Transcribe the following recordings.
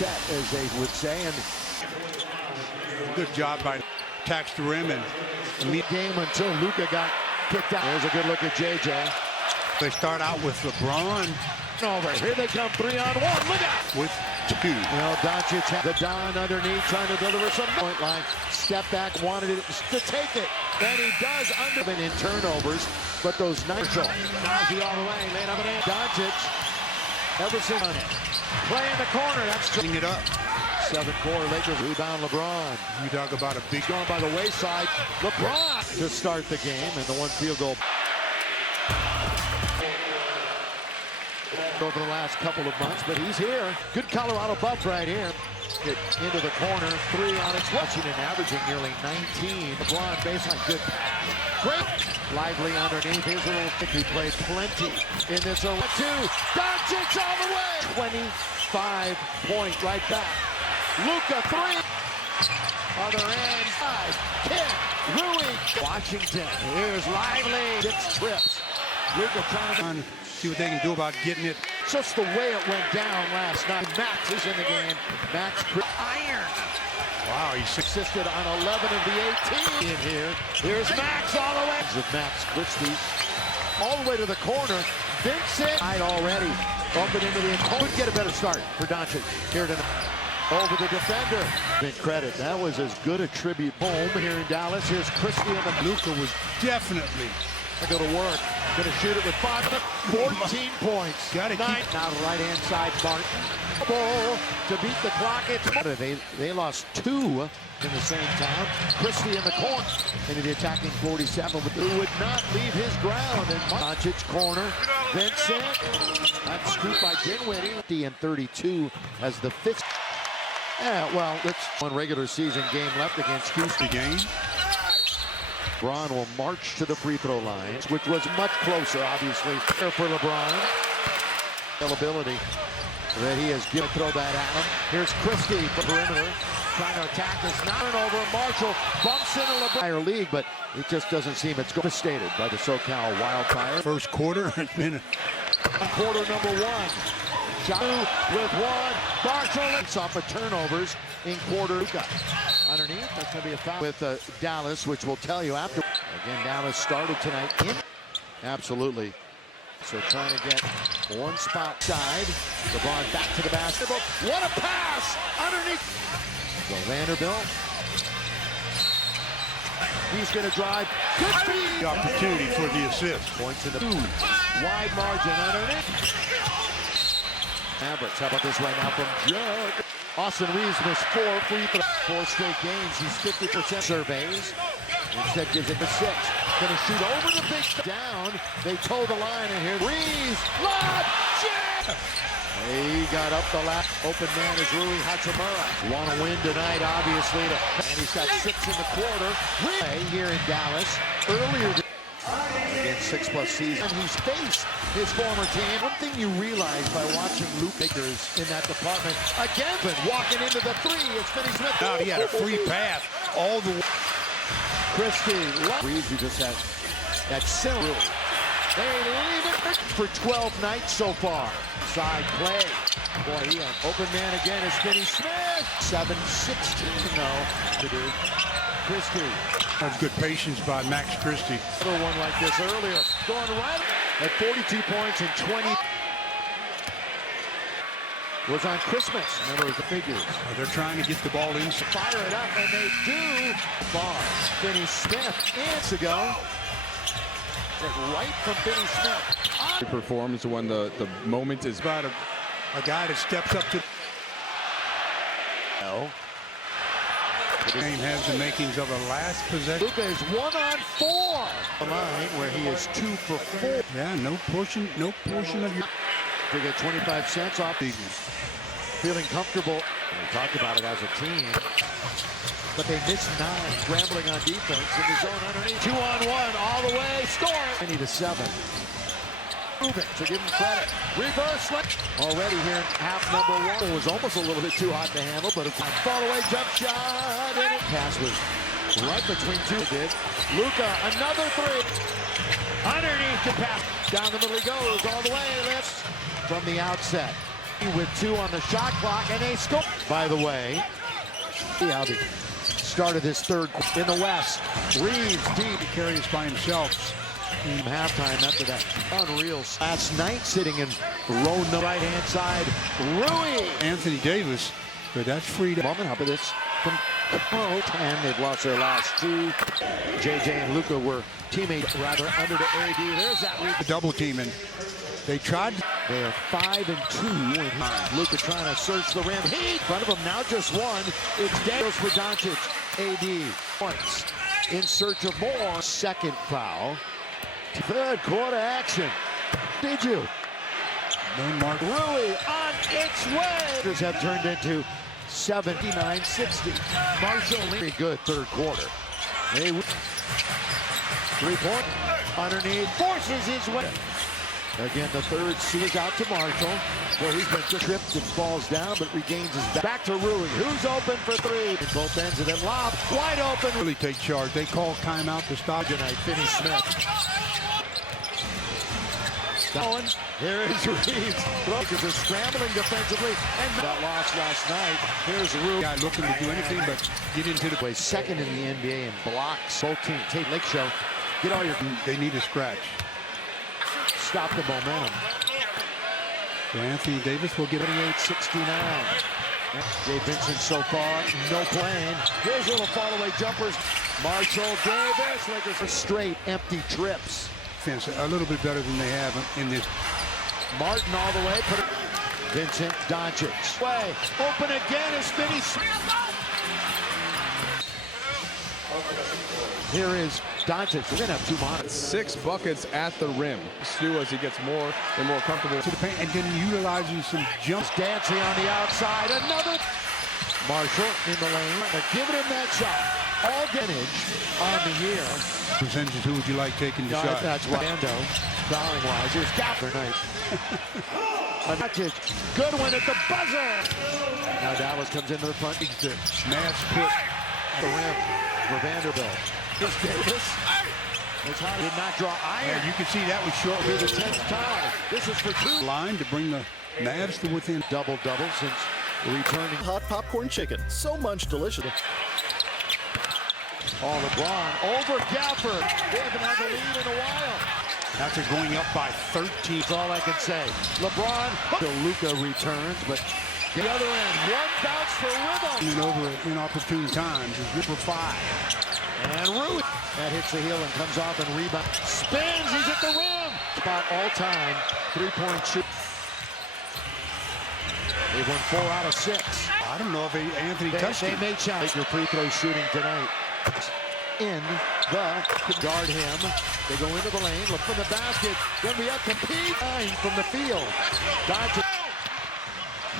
set, as they would say. And good job by attacks the rim and game until Luka got kicked out. There's a good look at JJ. They start out with LeBron. Over. Here they come, 3-on-1. Look out! With two. Well, Doncic, the Don underneath, trying to deliver some point line. Step back, wanted it to take it. Then he does under in turnovers, but those nice. Nazi all the way, laid up and in. Doncic, Everson on it. Play in the corner. That's Bring it up. 7-4 Lakers rebound. LeBron. You talk about a big. Going by the wayside. LeBron to start the game, and the one field goal. Over the last couple of months, but he's here. Good Colorado buff right here. Get into the corner, 3 on its watching and averaging nearly 19. LeBron baseline, good. Great. Lively underneath. Here's a little kick. He played plenty in this 0-2. Doncic all the way. 25-point right back. Luka 3. Other end, 5, 10. Rui. Washington. Here's Lively. 6 trips. Luka trying to see what they can do about getting it. Just the way it went down last night. Max is in the game. Max iron. Wow, he's assisted on 11 of the 18 in here. Here's Max all the way. Of Max Christie all the way to the corner. Vincent already bumping into the could get a better start for Doncic here tonight. Over the defender. Big credit. That was as good a tribute. Home here in Dallas. Here's Christie and the Luka was definitely. I go to work. Going to shoot it with 14 points. Got it. Now the right-hand side, Martin. Ball to beat the clock. It's they lost 2 in the same town. Christie in the corner into the attacking 47, but who would not leave his ground. And Doncic corner. Vincent. That's scooped by Dinwiddie. And 32 as the 5th. Yeah, well, it's one regular season game left against Houston. Game. LeBron will march to the free throw line, which was much closer, obviously, for LeBron. Availability that he has given. Throw that at him. Here's Christie for perimeter, trying to attack this. Not an over. Marshall bumps into LeBron. Higher league, but it just doesn't seem it's devastated by the SoCal Wildfire. First quarter has been quarter number 1. Shot with 1. Marshall off of turnovers in quarter. Underneath, that's going to be a foul with Dallas, which will tell you after. Again, Dallas started tonight in. Absolutely. So trying to get one spot side. LeBron back to the basket. What a pass! Underneath. So Vanderbilt. He's going to drive. Good feed. The opportunity for the assist. Points in the wide margin underneath. Mavericks, how about this right now from Judd? Austin Reeves missed 4 free throws. 4 straight games. He's 50% surveys. Instead gives it to 6. Gonna shoot over the big down. They toe the line, and here Reeves. Lob! Jam! He got up the lap. Open man is Rui Hachimura. Want to win tonight, obviously. And he's got 6 in the quarter. Here in Dallas. Earlier against 6+ seasons. And he's faced his former team. One thing you realize by watching Luke Lakers in that department, again, walking into the 3, it's Finney Smith. Now he had a free pass all the way. Christie. Reeves, he just has that cynical. They leave it for 12 nights so far. Side play. Boy, he an open man again is Finney Smith. 7-16 though to do. Christie. That's good patience by Max Christie. Another one like this earlier. Going right at 42 points and 20. Was on Christmas. Remember the figures. They're trying to get the ball in. Fire it up, and they do. Bar. Finney Smith is to go. Right from Finney Smith. He performs when the moment is about a guy that steps up to. No. The game has the makings of a last possession. Luka is 1-on-4. The line where he is 2 for 4. Yeah, no portion of your. They get 25 cents off. Feeling comfortable. We talked about it as a team. But they missed 9, scrambling on defense in the zone underneath. 2-on-1 all the way. Score it. They need a 7. Moving, so give him credit. Reverse. Already here in half number 1. It was almost a little bit too hot to handle, but it's a fall away jump shot. And it pass was right between 2. Did Luka another 3. Underneath the pass. Down the middle he goes all the way. Lifts from the outset. with 2 on the shot clock, and they score. By the way, see how the start of this third in the West. Reeves deep. He carries by himself. Halftime after that unreal. Last night sitting in row the right-hand side. Rui. Anthony Davis, but that's free to Moment, how about this from Coach, and they've lost their last 2. JJ and Luka were teammates, rather, under the AD. There's that read. double teaming. They tried. They are 5-2. And Luka trying to search the rim. He in front of him now, just 1. It's Daniels for Doncic. AD points in search of more. Second foul. Third quarter action. Did you? No mark. Rui on its way. Have turned into 79-60. Marshall, very good third quarter. 3-point underneath, forces his way. Again, the third sees out to Marshall, where he's been tripped and falls down, but regains his back. Back to Rui, who's open for 3. Both ends of it, lob, wide open. Really take charge. They call timeout to stop Tonight, Finney Smith. Going. Here is Reeves. Brokers are scrambling defensively, and that loss last night. Here's Rui. guy looking to do anything but get into the Plays second in the NBA in blocks. Both teams. Tate Lake Show. Get all your. They need a scratch. Stop the momentum. So Anthony Davis will get it. 28-69. Jay Vincent so far, no playing. Here's little fall-away jumpers. Marshall Davis. Lakers for straight empty trips. Fence a little bit better than they have in this. Martin all the way. Put it. Vincent Doncic. Way. Open again is Finney. Here is Doncic. We're going to have 2 monitors. 6 buckets at the rim. Stu, as he gets more and more comfortable To the paint and then utilizing some jumps. Dancing on the outside. Another. Marshall in the lane. They're giving him that shot. All damage on the year. Percentages, who would you like taking the shot? That's what Ando, fouling wise. Here's Gaffer night. Good one at the buzzer. Now Dallas comes into the front. He's the Mass put. the rim for Vanderbilt. Here's Davis. It's hot. Did not draw iron. Yeah, you can see that was short. Be the 10th tie. This is for 2. Line to bring the Mavs to within. Double-double since returning. Hot popcorn chicken. So much delicious. Oh, LeBron over Gaffer. They haven't had the lead in a while. After going up by 13. That's all I can say. LeBron. Luka returns, but the other end. 1 bounce for rhythm. And over at inopportune times is good for 5. And Rui. That hits the heel and comes off and rebound. Spins. He's at the rim. Spot all-time 3-point shoot. They won 4 out of 6. I don't know if Anthony touched They him. may challenge your free throw shooting tonight. In the guard him. They go into the lane. Look for the basket. Then we have compete from the field. Doncic.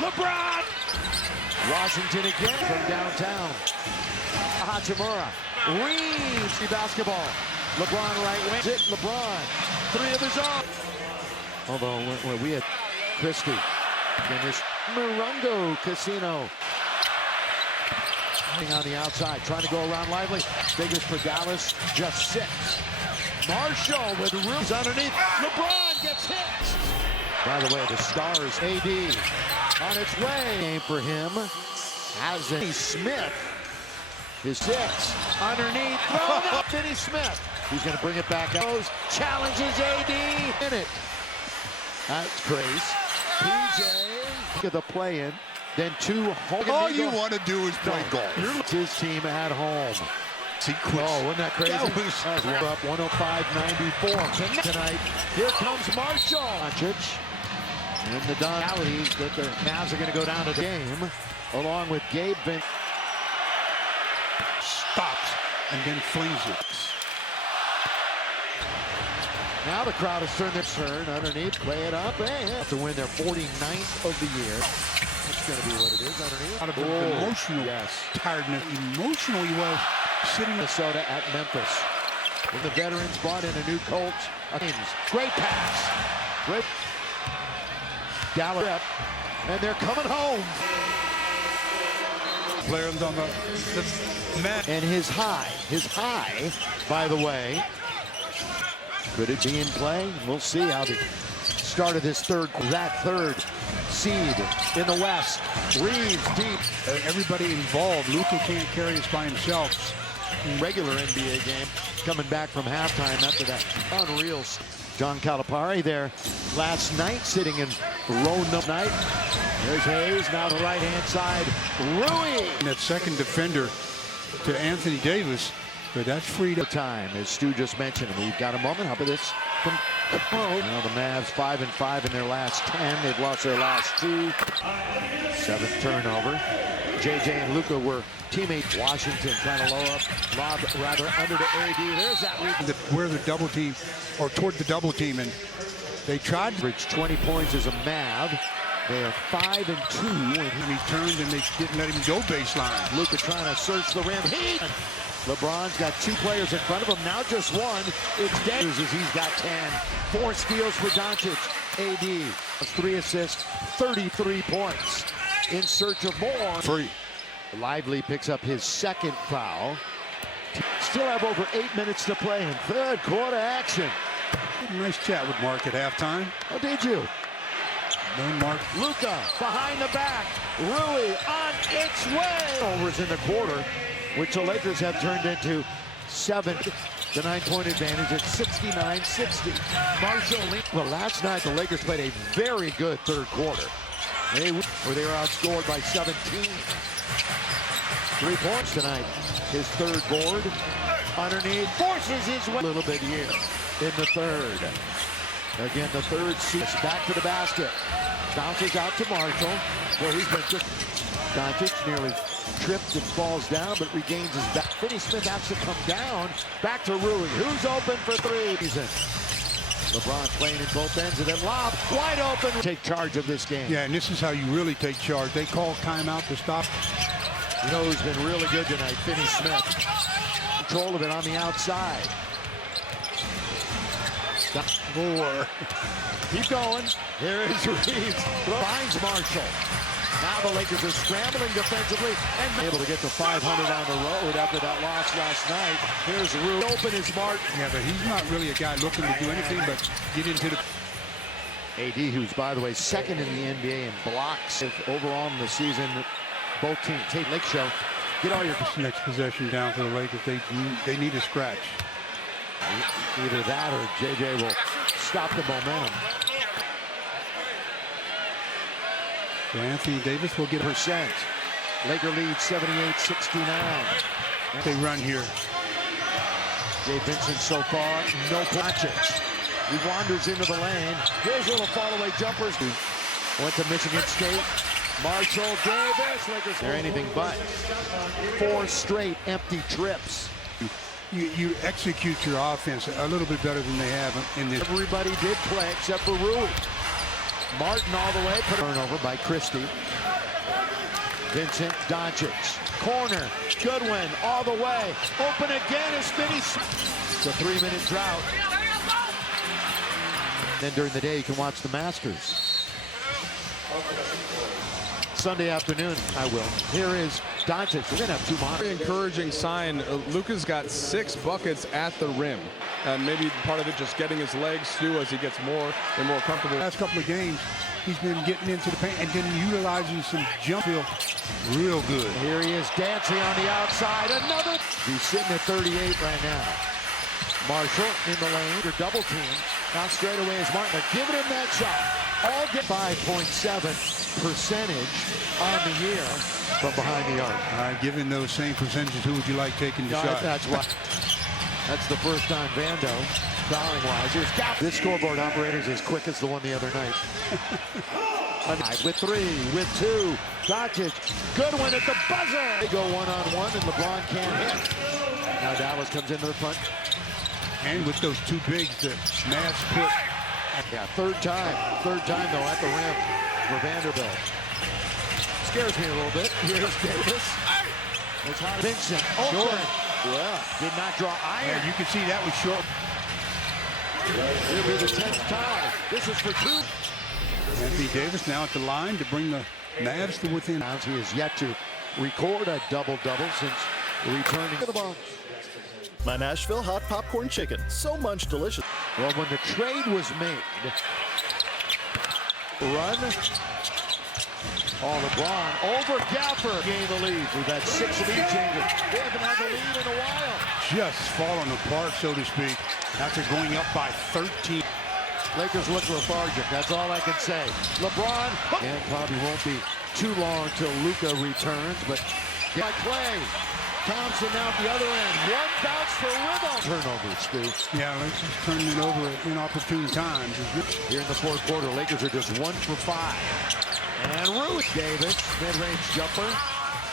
LeBron. Washington again from downtown. Hachimura. Reeves. Basketball. LeBron right wing. It. LeBron. 3 of his own. Although when we had Christie. And this Morongo Casino. On the outside, trying to go around Lively. Biggest for Dallas, just 6. Marshall with rooms underneath. LeBron gets hit. By the way, the Stars AD on its way. Game for him. Has it. Smith is 6. Underneath. Thrown up. Finney Smith. He's going to bring it back up. Challenges AD. In it. That's crazy. PJ. Look at the play-in. Then 2 home. All you want to do is play golf. It's his team at home. Sequence. Oh, wasn't that crazy? That was We're up 105-94 tonight. Here comes Marshall. Doncic. And the realities that the Mavs are going to go down to the game, along with Gabe Vincent. Stops and then flings it. Now the crowd has turned their turn underneath. Play it up. To win their 49th of the year. That's going to be what it is underneath. Out of emotional tiredness. Emotional he was sitting. Minnesota at Memphis. When the veterans brought in a new coach. Great pass. Great. Dallas. And they're coming home. Players on the mat. And his high, by the way, could it be in play? We'll see how the start of this third seed in the West. Reeves deep. Everybody involved. Luka can't carry this by himself. Regular NBA game coming back from halftime after that unreal. John Calipari there last night sitting in row number night. There's Hayes now to the right-hand side. Rui. And that second defender to Anthony Davis, but that's freed up. Time, as Stu just mentioned. We've got a moment. How about this from Now the Mavs 5-5 in their last 10. They've lost their last 2. 7th turnover. JJ and Luka were teammates. Washington trying to lob rather under to AD. There's that lead. Where the double team, or toward the double team, and they tried to reach 20 points as a Mav. They are 5-2 when he turned and they didn't let him go baseline. Luka trying to search the rim. LeBron's got 2 players in front of him, now just one. It's dead as he's got 10. 4 steals for Doncic. AD 3 assists, 33 points. In search of more. Free. Lively picks up his 2nd foul. Still have over 8 minutes to play in 3rd quarter action. Nice chat with Mark at halftime. Oh, did you? No, Mark. Luka behind the back. Rui on its way. Overs in the quarter, which the Lakers have turned into 7. The 9-point advantage at 69-60. Marshall. Well, last night the Lakers played a very good 3rd quarter. They were outscored by 17. 3 points tonight. His 3rd board. Underneath. Forces his way. A little bit here in the 3rd. Again, the 3rd seat. Back to the basket. Bounces out to Marshall. Well, he's been just. Doncic nearly tripped and falls down, but regains his back. Finney Smith has to come down. Back to Rui. Who's open for 3? He's in. LeBron playing in both ends of it. Lob wide open. Take charge of this game. Yeah, and this is how you really take charge. They call timeout to stop. You know who's been really good tonight? Finney Smith. Control of it on the outside. 4. Keep going. Here is Reeves. Finds Marshall. Now the Lakers are scrambling defensively and able to get to 500 on the road after that loss last night. Here's Rui. Open is Martin. Yeah, but he's not really a guy looking to do anything but get into the... AD, who's, by the way, 2nd in the NBA in blocks. Overall in the season, both teams. Hey, Lake Show, get all your... Next possession down for the Lakers. They need a scratch. Either that or JJ will stop the momentum. So Anthony Davis will get a percent. Laker lead 78-69. They run here. Jay Vincent so far, no Doncic. He wanders into the lane. Here's a little fall-away jumpers. Went to Michigan State. Marshall Davis. Lakers. They're anything but. 4 straight empty trips. You execute your offense a little bit better than they have in this. Everybody did play except for Rui. Martin all the way. Turnover by Christie. Vincent, Doncic. Corner. Goodwin all the way. Open again is Finney. It's a 3-minute drought. Then during the day you can watch the Masters. Sunday afternoon, I will. Here is Doncic. We're going to have 2 monitors. Very encouraging sign. Luka's got 6 buckets at the rim. Maybe part of it just getting his legs through as he gets more and more comfortable. Last couple of games, he's been getting into the paint and then utilizing some jump feel real good. Here he is dancing on the outside. Another. He's sitting at 38 right now. Marshall in the lane. They're double team. Now straight away is Martin. They're giving him that shot. All get 5.7% on the year from behind the arc. All right, given those same percentages, who would you like taking the shot? That's why. That's the first time Vando, fouling-wise. Here's Gap. This scoreboard operator is as quick as the one the other night. With 3, with 2. Doncic. Goodwin at the buzzer. They go one-on-one, and LeBron can't hit. Now Dallas comes into the front. And with those 2 bigs, the Mavs put. Yeah, third time though at the rim for Vanderbilt. Scares me a little bit. Here's Davis. It's hot. Vincent open. Yeah, did not draw iron. Yeah, you can see that was short. It'll be the 10th tie. This is for 2. Anthony Davis now at the line to bring the Mavs to within. He has yet to record a double-double since returning to the ball. My Nashville hot popcorn chicken. So much delicious. Well, when the trade was made, run Oh, LeBron over Gaffer. Gain the lead. We've had 6 lead changes. We haven't had the lead in a while. Just falling apart, so to speak, after going up by 13. Lakers look lethargic. That's all I can say. LeBron. And probably won't be too long till Luka returns, but by Clay. Thompson now at the other end. One bounce for rhythm. Turnovers, Stu. Yeah, let's just turn it over at inopportune times. Here in the fourth quarter, Lakers are just 1 for 5. And Ruth Davis, mid-range jumper.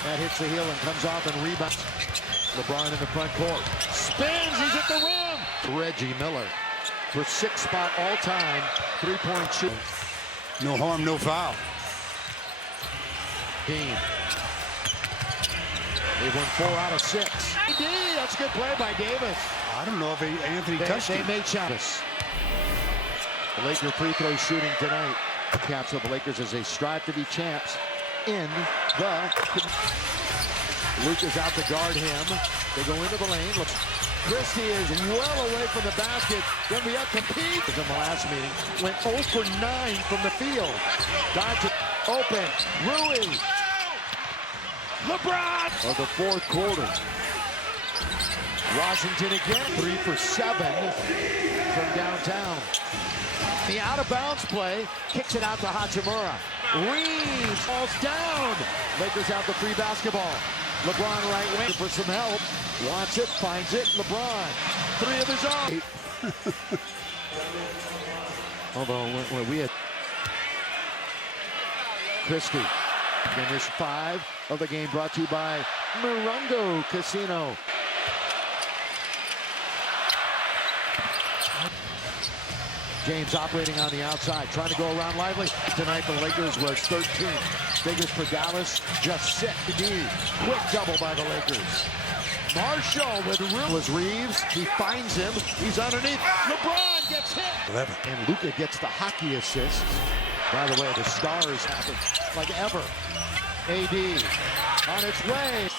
That hits the heel and comes off and rebounds. LeBron in the front court. Spins, he's at the rim. Reggie Miller for 6th spot all-time, 3-point shoot. No harm, no foul. Team. They've won 4 out of 6. That's a good play by Davis. I don't know if Anthony touched They him. made shots. The Laker free throw shooting tonight. Caps of the Lakers as they strive to be champs in the... Luka's out to guard him. They go into the lane. Christie is well away from the basket. Then we have to compete. In the last meeting, went 0 for 9 from the field. Doncic open. Rui. LeBron. Of the fourth quarter. Washington again. 3 for 7 from downtown. The out-of-bounds play kicks it out to Hachimura. Reeves falls down. Lakers have the free basketball. LeBron right wing for some help. Wants it, finds it. LeBron, 3 of his own. Although when we had Christie. Finish 5 of the game brought to you by Morongo Casino. James operating on the outside, trying to go around Lively. Tonight the Lakers was 13. Biggest for Dallas, just 6. Quick double by the Lakers. Marshall with room was Reeves. He finds him. He's underneath. LeBron gets hit. 11. And Luka gets the hockey assist. By the way, the Stars happen like ever. AD on its way.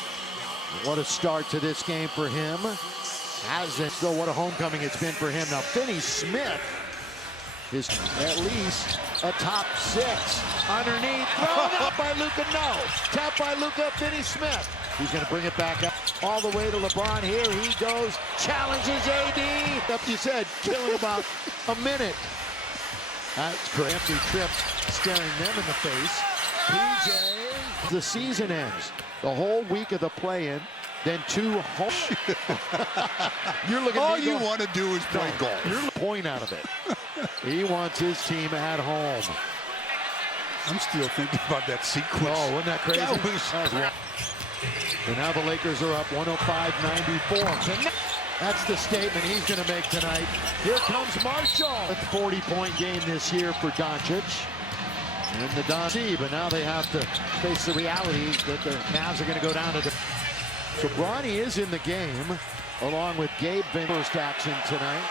What a start to this game for him. Hasn't. Still, what a homecoming it's been for him. Now, Finney Smith is at least a top 6. Underneath, thrown out by Luka, no. Tapped by Luka, Finney Smith. He's gonna bring it back up all the way to LeBron. Here he goes, challenges AD. Up you said, killing about a minute. That's correct. Empty trip staring them in the face. PJ, the season ends. The whole week of the play-in, then 2 home. You're looking. All you want to do is play golf. You're the point out of it. He wants his team at home. I'm still thinking about that sequence. Oh, wasn't that crazy? That was... And now the Lakers are up 105-94. That's the statement he's going to make tonight. Here comes Marshall. A 40-point game this year for Doncic. And the Doncic, but now they have to face the reality that the Mavs are going to go down to the... So Bronny is in the game, along with Gabe Vin. First action tonight.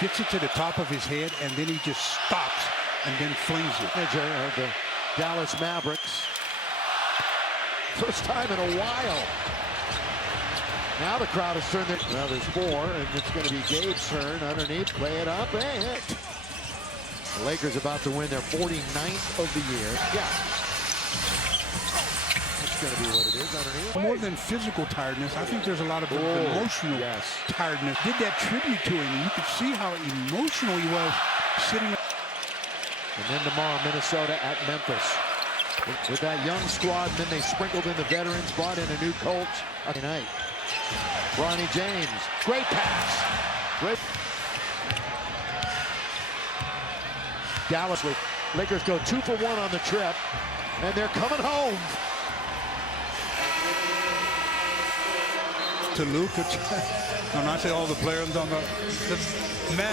Gets it to the top of his head, and then he just stops and then flings it. Manager of the Dallas Mavericks. First time in a while. Now the crowd has turned their... Well, there's 4, and it's going to be Gabe's turn underneath. Play it up, and the Lakers about to win their 49th of the year. Yeah. That's going to be what it is underneath. More than physical tiredness, I think there's a lot of emotional tiredness. Did that tribute to him, and you could see how emotional he was sitting. And then tomorrow, Minnesota at Memphis. With that young squad, and then they sprinkled in the veterans, brought in a new coach. Tonight, Bronny James, great pass. Great. Dallas, Lakers go 2 for 1 on the trip, and they're coming home. To Luka, when I say all the players on the